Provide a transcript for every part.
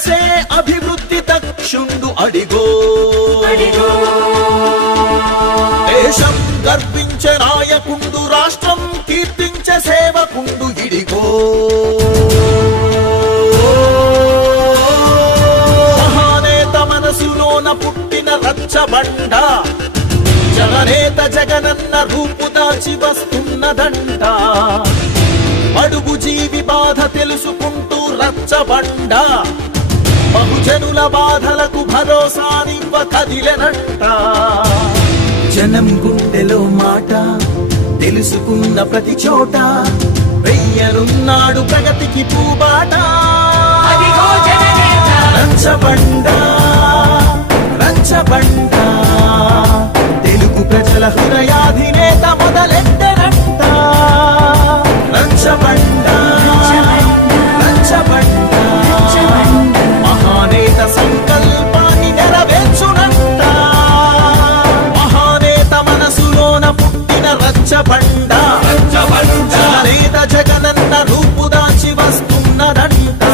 వెలసే అభివృద్ధి దక్షుండు అడిగో దేశం గర్వించే నాయకుండు రాష్ట్రం కీర్తించే సేవకుండు ఇడిగో మహానేత మనసులోన పుట్టిన రచ్చబండ జననేత జగనన్న రూపు దాచి వస్తున్నదంట అడుగు జీవి బాధ తెలుసుకుంటూ రచ్చబండ బహుజనుల బాధలకు భరోసానివ్వ కదిలెనంట జనం గుండెలో మాట తెలుసుకున్న ప్రతి చోట వెయ్యనున్నాడు ప్రగతికి పూబాట రచ్చబండ రచ్చబండ తెలుగు ప్రజల హృదయాధినేత మొదలెట్టరంట రచ్చబండ రచ్చబండ మహానేత సంకల్పాన్ని నెరవేర్చునంట మహానేత మనసులోన పుట్టిన రచ్చబండ జననేత జగనన్న రూపు దాచి వస్తున్నదంట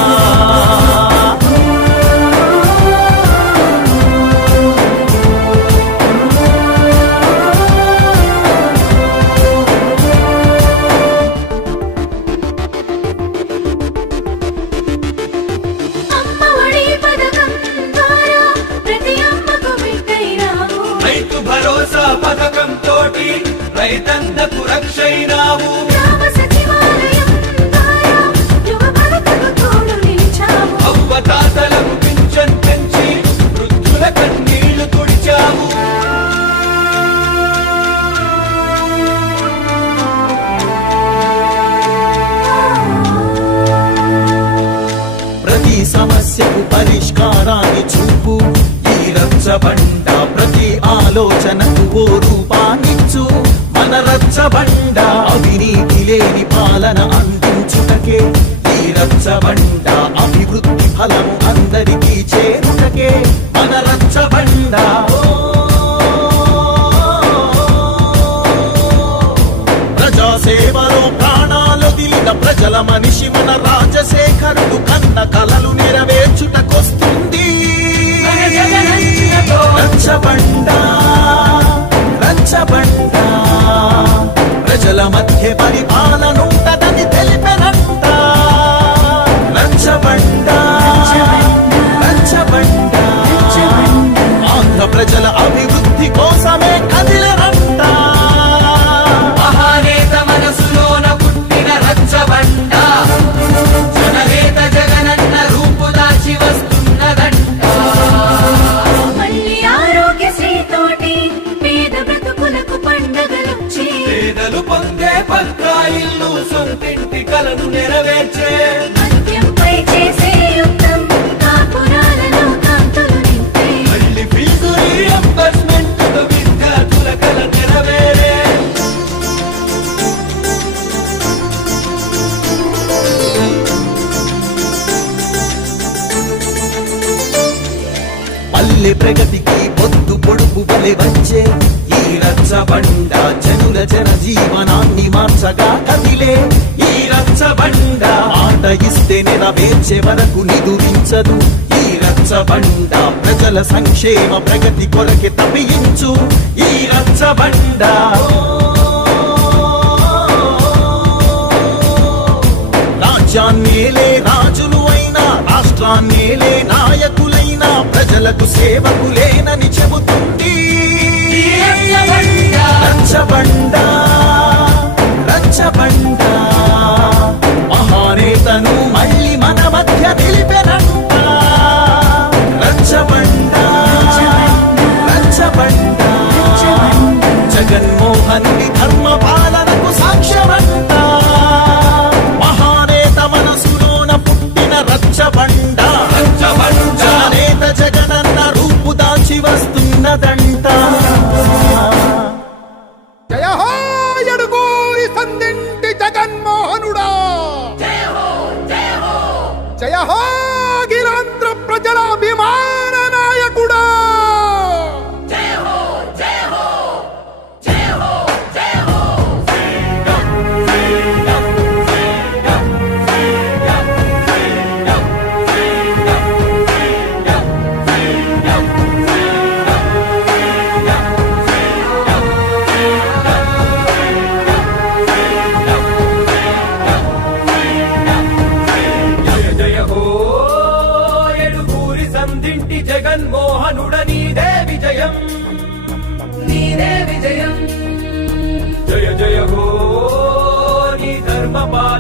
రైతన్నకు రక్షైనావు అవ్వతాతలకు పింఛన్ పెంచి వృద్ధుల కన్నీళ్లు తుడిచావు ప్రతి సమస్యకు పరిష్కారాన్ని చూపు ఈ రచ్చబండ ప్రతి ఆలోచనకు ఓ రూపాన్నిచ్చు మన రచ్చబండ అవినీతి లేని పాలన అందించుటకే ఈ రచ్చబండ అభివృద్ధి ఫలము అందరికీ చేరుటకే మన రచ్చబండ ప్రజాసేవలో ప్రాణాలొదిలిన ప్రజల మనిషి మన రాజశేఖరుడు కన్న కలలు నెరవేర్చుటకొస్తుంది రచ్చబండ రచ్చబండ ప్రజల మధ్య పరిపాలనుంటదని తెలిపెనంట రచ్చబండ రచ్చబండ ఆంధ్ర ప్రజల అభివృద్ధి కోసమే కదిలనంట మహానేత మనసులోన పుట్టిన రచ్చబండ జననేత జగనన్న రూపు దాచి వస్తున్నదంట పేదలు పొందే పక్కా ఇల్లు సొంతింటి కలను నెరవేర్చే మళ్ళీ ఫీజు రీయింబర్స్మెంట్ విద్యార్థుల కల నెరవేరే పల్లె ప్రగతికి పొద్దు పొడుపు వలె వచ్చే ఈ రచ్చబండ జనుల జనజీవనాన్ని మార్చగా కదిలే ఈ రచ్చబండ ఆట ఇస్తే నెరవేర్చే వరకు నిదురించదు ఈ రచ్చబండ ప్రజల సంక్షేమ ప్రగతి కొరకే తప్పించు ఈ రచ్చబండ రాజ్యాన్నేలే రాజులు అయినా రాష్ట్రాన్నేలే నాయకులైనా ప్రజలకు సేవకులేనని చెబుతుంది రచ్చబండ రచ్చబండ మహానేతను మళ్ళీ మన మధ్య నిలిపెనంట రచ్చబండ రచ్చబండ జగన్మోహన్ని ధర్మ పాలనకు సాక్ష్యమంట మహానేత మనసులోన పుట్టిన రచ్చబండ జననేత జగనన్న రూపు దాచి వస్తున్నదంట జయ హో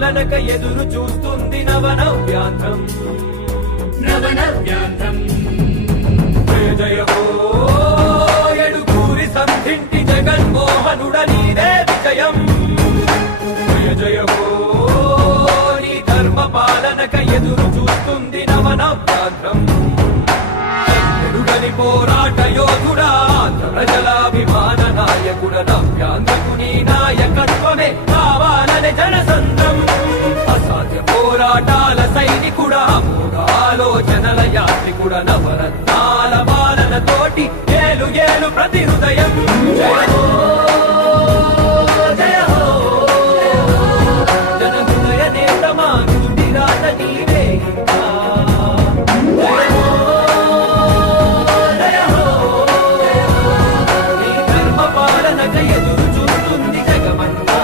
పాలనక ఎదురు చూస్తుంది నవనవ్యాంధ్రం. నవనవ్యాంధ్రం జయ జయ హో ఎడుగూరి సంధింటి జగన్మోహనుడ నీదే విజయం. జయ జయ హో నీ ధర్మ పాలనక ఎదురు చూస్తుంది నవనవ్యాంధ్రం. ఎరుగని పోరాట యోధుడా ప్రజలాభిమాన నాయకుడ నవ్యాంధ్రకు నీ నాయకత్వమే కావాలని జనసంద్రం. అసాధ్య పోరాటాల సైనికుడ ఆలోచనల యాత్రికుడ నవరత్నాల పాలన తోటి ఏలు ఏలు ప్రతి హృదయం. జయ హో జయ హో జన హృదయ నేత మా తుడి రాత నీవే. జయ హో జయ హో నీ ధర్మ పాలనక ఎదురు చూస్తుంది జగమంతా.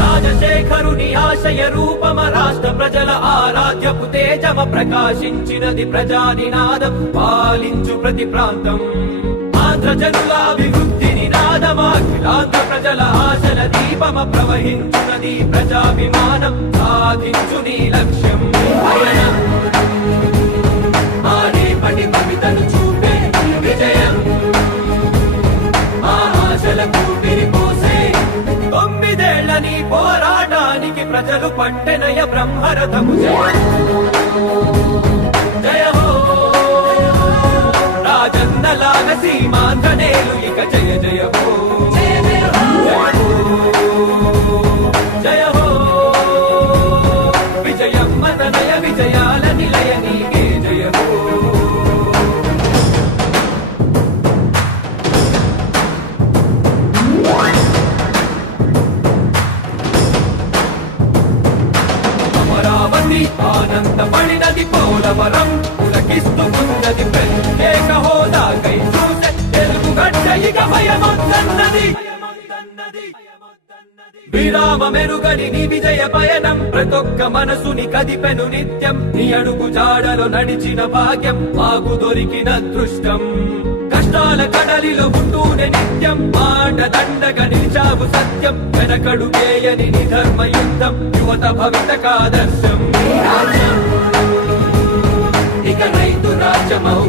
రాజశేఖరుని ఆశయ రూపమ రాష్ట్ర ప్రజల ఆరాధ్యపు తేజమ ప్రకాశించినది ప్రజానినాదం పాలించు ప్రతి ప్రాంతం. ఆంధ్ర జనుల అభివృద్ధి నినాదమా అఖిలాంధ్ర ప్రజల ఆశల దీపమ ప్రవహించునది ప్రజాభిమానం సాధించు నీ లక్ష్యం. పయనం ఆ రేపటి కవితను చూపే విజయం. ఆ ఆశలకు విరిపోసే 9 నీ పోరాటానికి ప్రజలు పట్టెనయ బ్రహ్మరథము. జయ హో రాజన్నలాగ సీమాంధ్రనేలు ఇక జయ జయ హో జయ హో జయ హో విజయమ్మ తనయ విజయాల నిలయ నీకే జయ హో. అమరావతి ఆనందపడినది పోలవరం పులకిస్తున్నది ప్రత్యేక హోదాకై చూసే తెలుగు గడ్డ ఇక భయమొద్దన్నది. విరామ మెరుగని నీ విజయ పయనం ప్రతొక్క మనసుని కదిపెను నిత్యం. నీ అడుగు జాడలో నడిచిన భాగ్యం మాకు దొరికిన అదృష్టం. కష్టాల కడలిలో ఉంటూనే నిత్యం మాట దండగా నిలిచావు సత్యం. వెనకడు వేయని నీ ధర్మ యుద్ధం యువత భవితకాదర్శం. ఇక రైతు రాజ్యమౌ